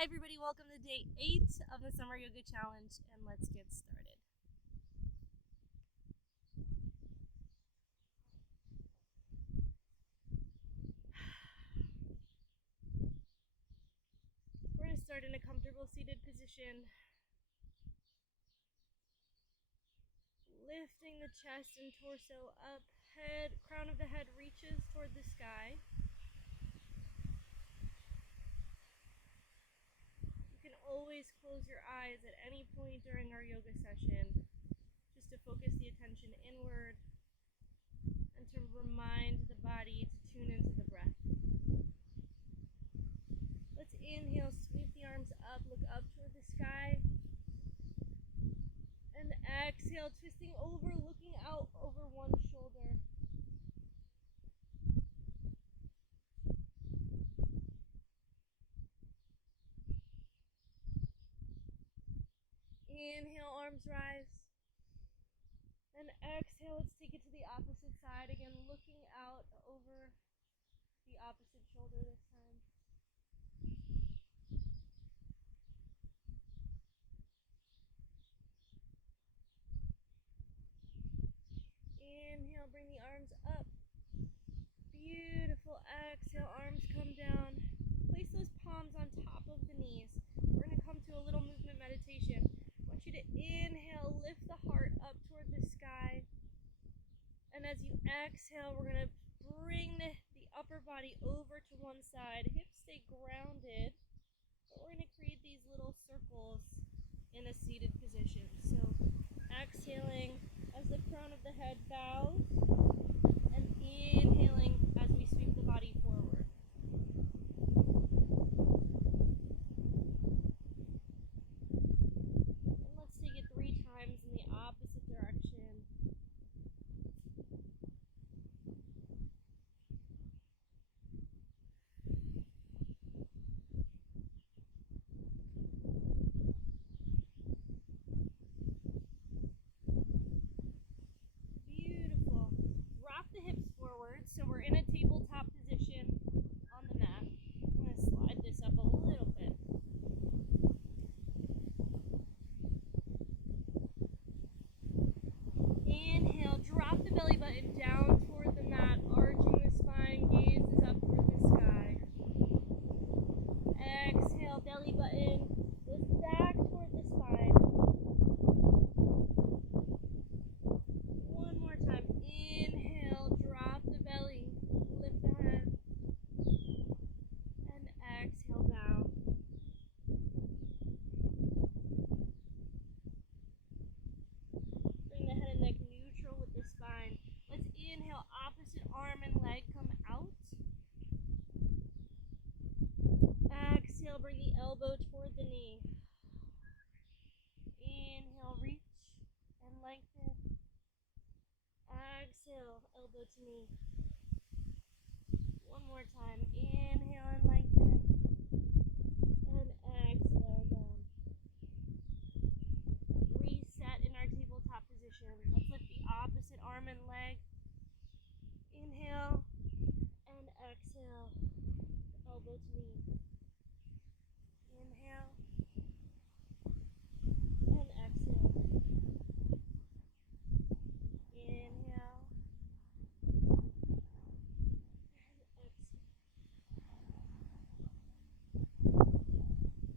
Hi everybody, welcome to day 8 of the Summer Yoga Challenge, and let's get started. We're going to start in a comfortable seated position, lifting the chest and torso up, crown of the head reaches toward the sky. You can always close your eyes at any point during our yoga session, just to focus the attention inward and to remind the body to tune into the breath. Let's inhale, sweep the arms up, look up toward the sky. And exhale, twisting over, looking out over one shoulder. Inhale, arms rise. And exhale, let's take it to the opposite side. Again, looking out over the opposite shoulder this time. Inhale, bring the arms up. Beautiful. Exhale, arms come down. Place those palms on top of the knees. We're going to come to a little movement meditation. I want you to inhale, lift the heart up toward the sky. And as you exhale, we're going to bring the upper body over to one side. Hips stay grounded, but we're going to create these little circles in a seated position. So exhaling as the crown of the head bows, and inhaling as we sweep the body forward. And let's take it 3 times in the opposite direction. Beautiful. Drop the hips forward, so we're in a tabletop position on the mat. I'm going to slide this up a little bit. Inhale, drop the belly button down toward the mat, arching the spine, gaze is up toward the sky. Exhale, belly button goes back toward the spine. One more time. Inhale, drop the belly, lift the head, and exhale down. Bring the head and neck neutral with the spine. Let's inhale, opposite arm and leg come out. Exhale, bring the elbow toward the knee. Inhale, reach and lengthen. Exhale, elbow to knee. One more time. Inhale and lengthen. And exhale down. Reset in our tabletop position. Let's lift the opposite arm and leg. Inhale and exhale. Elbow to knee. Inhale and exhale. Inhale and exhale.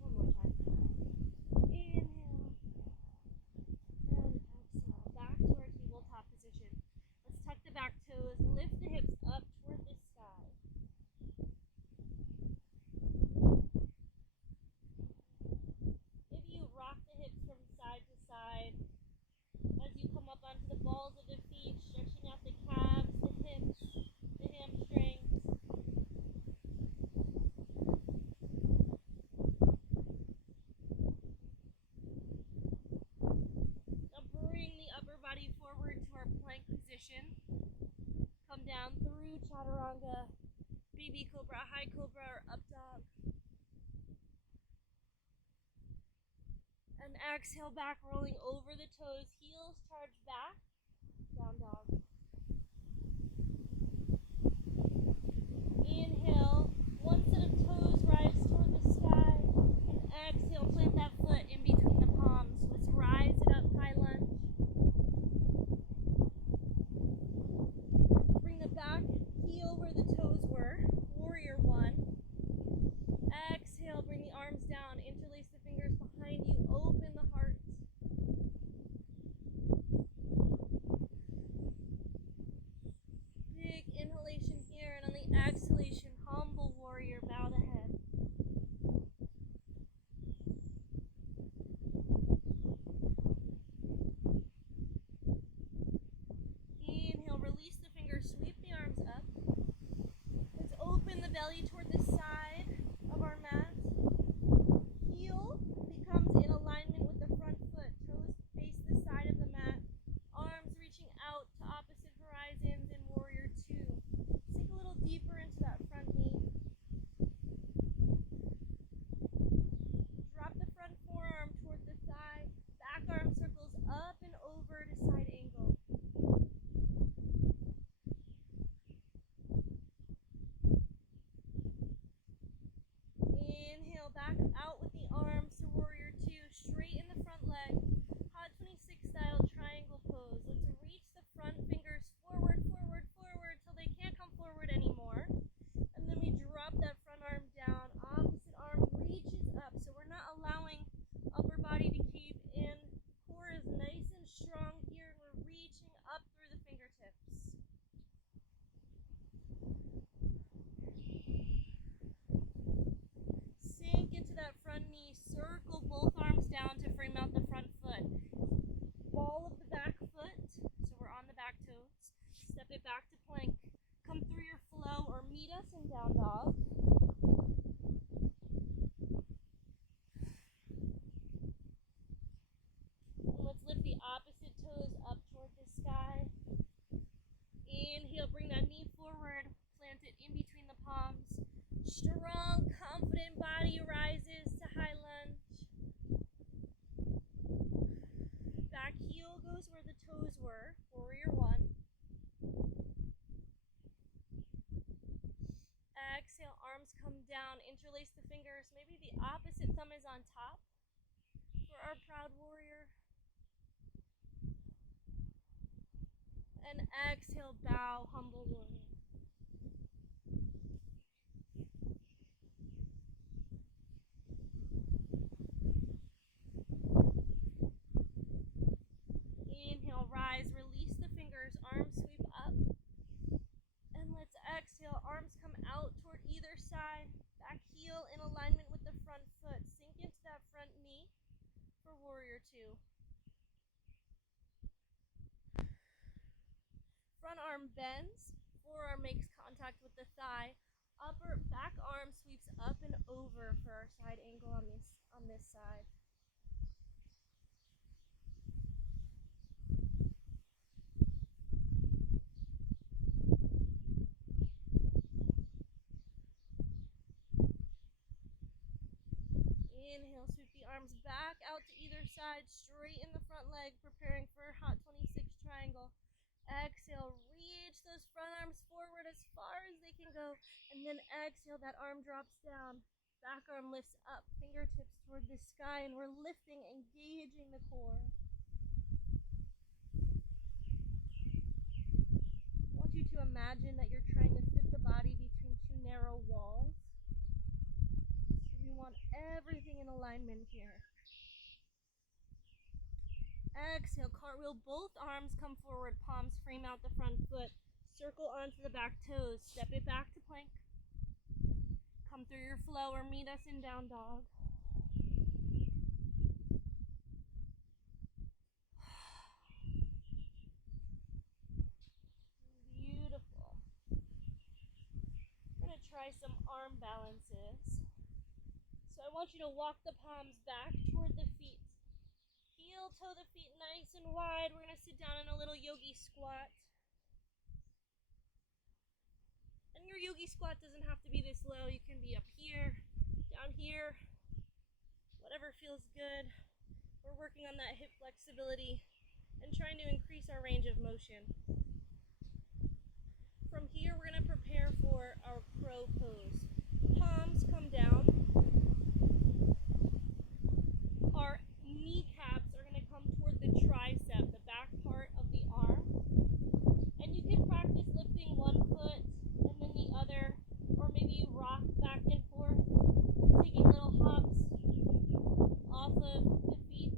One more time. Inhale and exhale. Back to our tabletop position. Let's tuck the back toes, lift the hips up toward the sky. If you rock the hips from side to side, as you come up onto the balls of the feet, stretching out the calves, the hips, the hamstrings. Now bring the upper body forward to our plank position. Come down through chaturanga, baby cobra, high cobra, or up dog. And exhale back, rolling over the toes, heels charge back, down dog. Inhale, one set of toes rise toward the sky, and Circle both arms down to frame out the front foot. Ball of the back foot, so we're on the back toes. Step it back to plank. Come through your flow or meet us in down dog. And let's lift the opposite toes up toward the sky. Inhale, bring that knee forward, plant it in between the palms. Strong, confident body rises to high lunge. Back heel goes where the toes were, warrior one. Exhale, arms come down, interlace the fingers. Maybe the opposite thumb is on top for our proud warrior. And exhale, bow, humble warrior. Inhale, rise, release the fingers, arms sweep up. And let's exhale, arms come out toward either side. Back heel in alignment with the front foot. Sink into that front knee for warrior two. Front arm bends, forearm makes contact with the thigh. Back arm sweeps up and over for our side angle on this side. Inhale, sweep the arms back out to either side, straighten the front leg, preparing for hot 26 triangle. Exhale, reach those front arms forward as far as they can go, and then exhale, that arm drops down. Back arm lifts up, fingertips toward the sky, and we're lifting, engaging the core. I want you to imagine that you're trying to fit the body between two narrow walls. So we want everything in alignment here. Exhale, cartwheel, both arms come forward, palms frame out the front foot. Circle onto the back toes, step it back to plank. Come through your flow or meet us in down dog. Beautiful. We're going to try some arm balances. So I want you to walk the palms back toward the feet. Heel toe the feet nice and wide. We're going to sit down in a little yogi squat. And your yogi squat doesn't have to be this low. You can be up here, down here, whatever feels good. We're working on that hip flexibility and trying to increase our range of motion. From here, we're going to prepare for our crow pose. Palms come down. Our kneecaps are going to come toward the tricep, the back part of the arm. And you can practice lifting one foot and then the other, or maybe you rock back and forth, taking little hops off of the feet.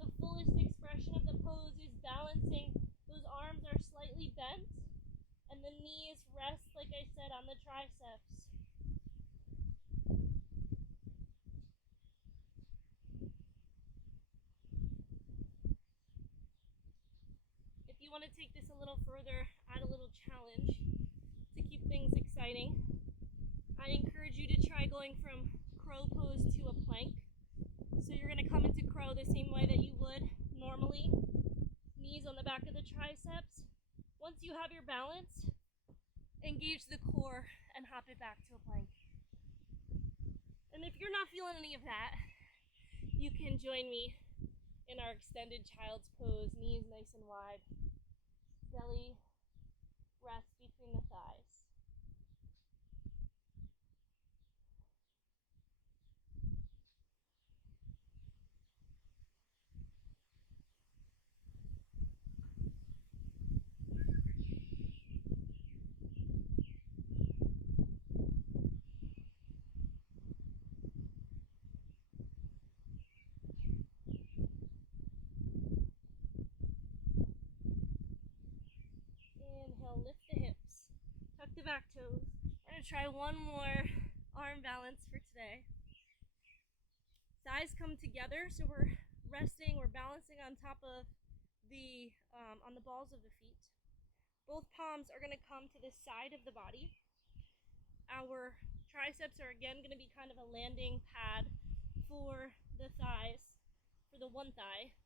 The fullest expression of the pose is balancing. Those arms are slightly bent, and the knees rest, like I said, on the triceps. If you want to take this a little further, add a little challenge to keep things exciting, I encourage you to try going from crow pose to a plank. So you're going to come into crow the same way that you would normally. Knees on the back of the triceps. Once you have your balance, engage the core and hop it back to a plank. And if you're not feeling any of that, you can join me in our extended child's pose, knees nice and wide. Belly rests between the thighs. Inhale, lift the hips, tuck the back toes. We're going to try one more arm balance for today. thighs come together, so we're balancing on top of on the balls of the feet. Both palms are going to come to the side of the body. Our triceps are again going to be kind of a landing pad for the thighs, for the one thigh.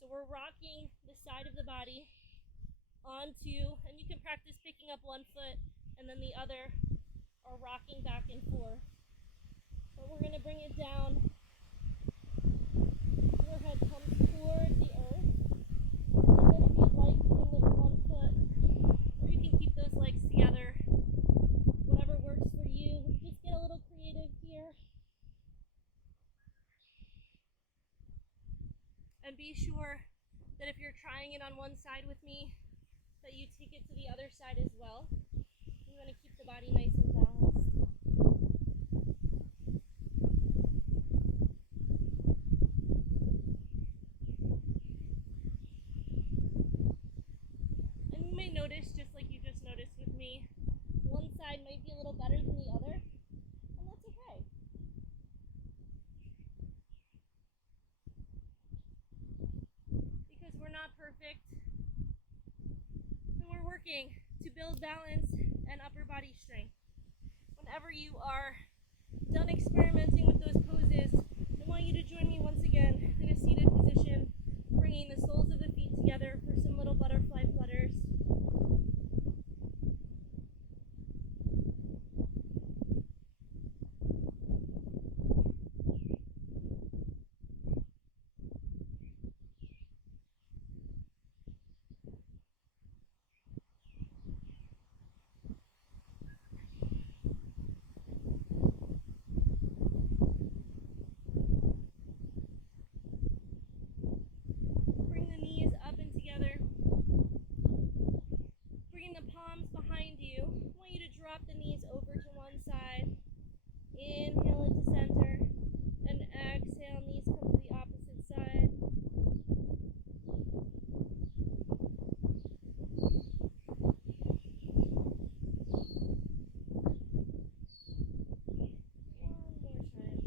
So we're rocking the side of the body onto, and you can practice picking up one foot and then the other, or rocking back and forth. But we're going to bring it down. Forehead comes toward the earth. And then if you'd like, you can lift one foot, or you can keep those legs together. Whatever works for you. Just get a little creative here. And be sure that if you're trying it on one side with me, that you take it to the other side as well. You want to keep the body nice and balanced. And you may notice, just like you just noticed with me, one side might be a little better than the other, and that's okay. Because we're not perfect, and we're working to build balance and upper body strength. Whenever you are done experimenting with those poses, I want you to join me once again in a seated position, bringing the soles of the feet together for some little butterfly flutters. Bring the knees up and together. Bring the palms behind you. I want you to drop the knees over to one side. Inhale into center. And exhale, knees come to the opposite side. One more time.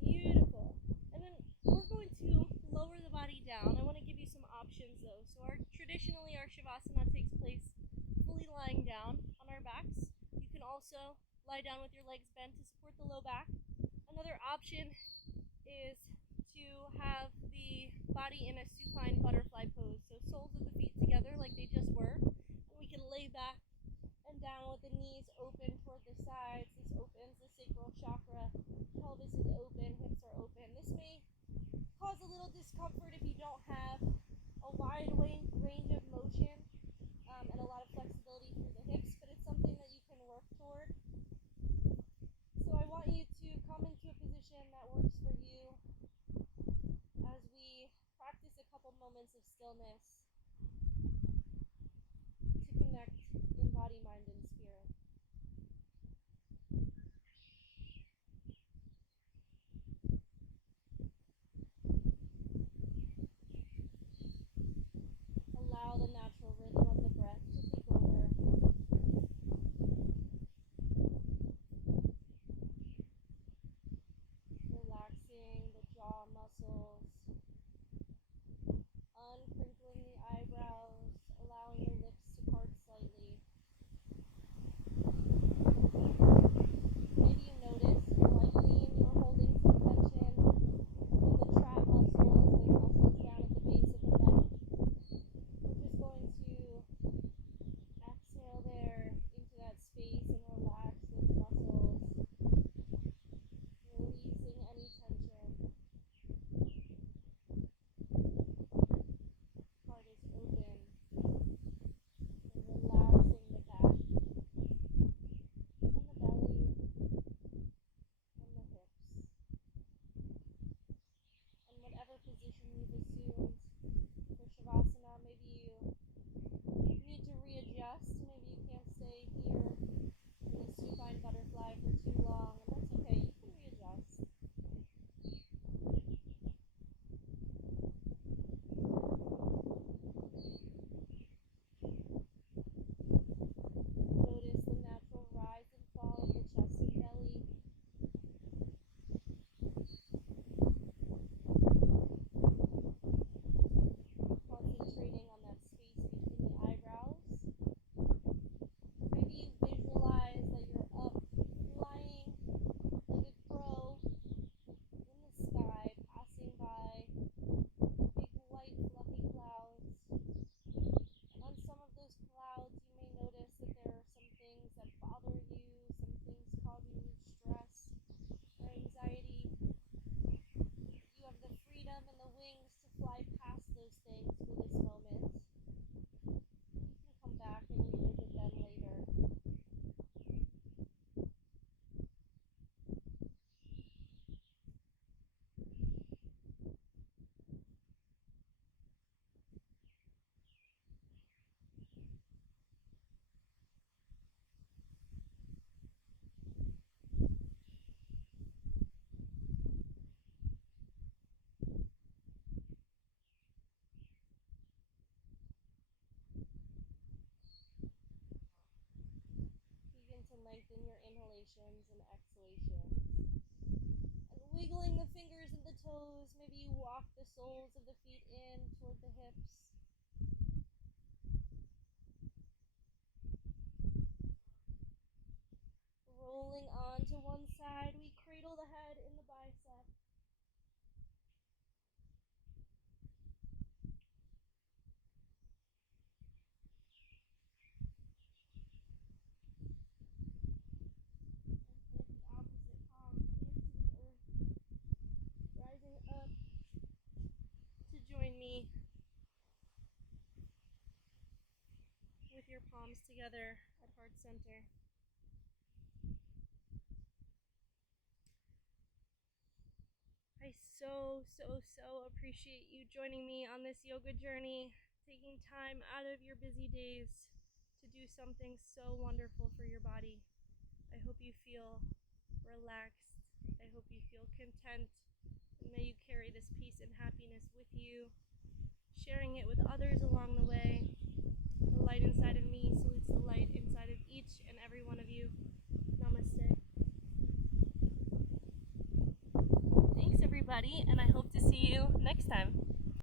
Beautiful. And then we're going to lower the body down. I want to give you some options though. So traditionally our Shavasana takes place fully lying down on our backs. You can also lie down with your legs bent to support the low back. Another option is to have the body in a supine butterfly pose. So soles of the feet together like they just were. And we can lay back and down with the knees open toward the sides. This opens the sacral chakra. Pelvis is open, hips are open. This may cause a little discomfort if you don't have a wide range of motion and a lot of flexibility through the hips, but it's something that you can work toward. So I want you to come into a position that works for you as we practice a couple moments of stillness to connect in body, mind, and spirit. Allow the natural rhythm of the breath to take over. Relaxing the jaw muscles, uncrinkling the eyebrows, allowing the lips to part slightly. Maybe you notice, likely you're holding some tension in the trap muscles, those muscles down at the base of the neck. We're just going to exhale there into that space and relax those muscles, releasing any tension. Heart is open and relaxing the back and the belly and the hips. And whatever position you've assumed for Shavasana, maybe you need to readjust. Maybe you can't stay here in the supine butterfly for too long, and that's okay. You can readjust. inhalations and exhalations. And wiggling the fingers and the toes, maybe you walk the soles of the feet in toward the hips. Rolling on to one side, we cradle the head in the bicep. And hit the opposite palm into the earth, rising up to join me with your palms together at heart center. I so appreciate you joining me on this yoga journey, taking time out of your busy days to do something so wonderful for your body. I hope you feel relaxed. I hope you feel content. And may you carry this peace and happiness with you, sharing it with others along the way. The light inside of me salutes the light inside of each and every one of you. Namaste. Thanks, everybody, and I hope to see you next time.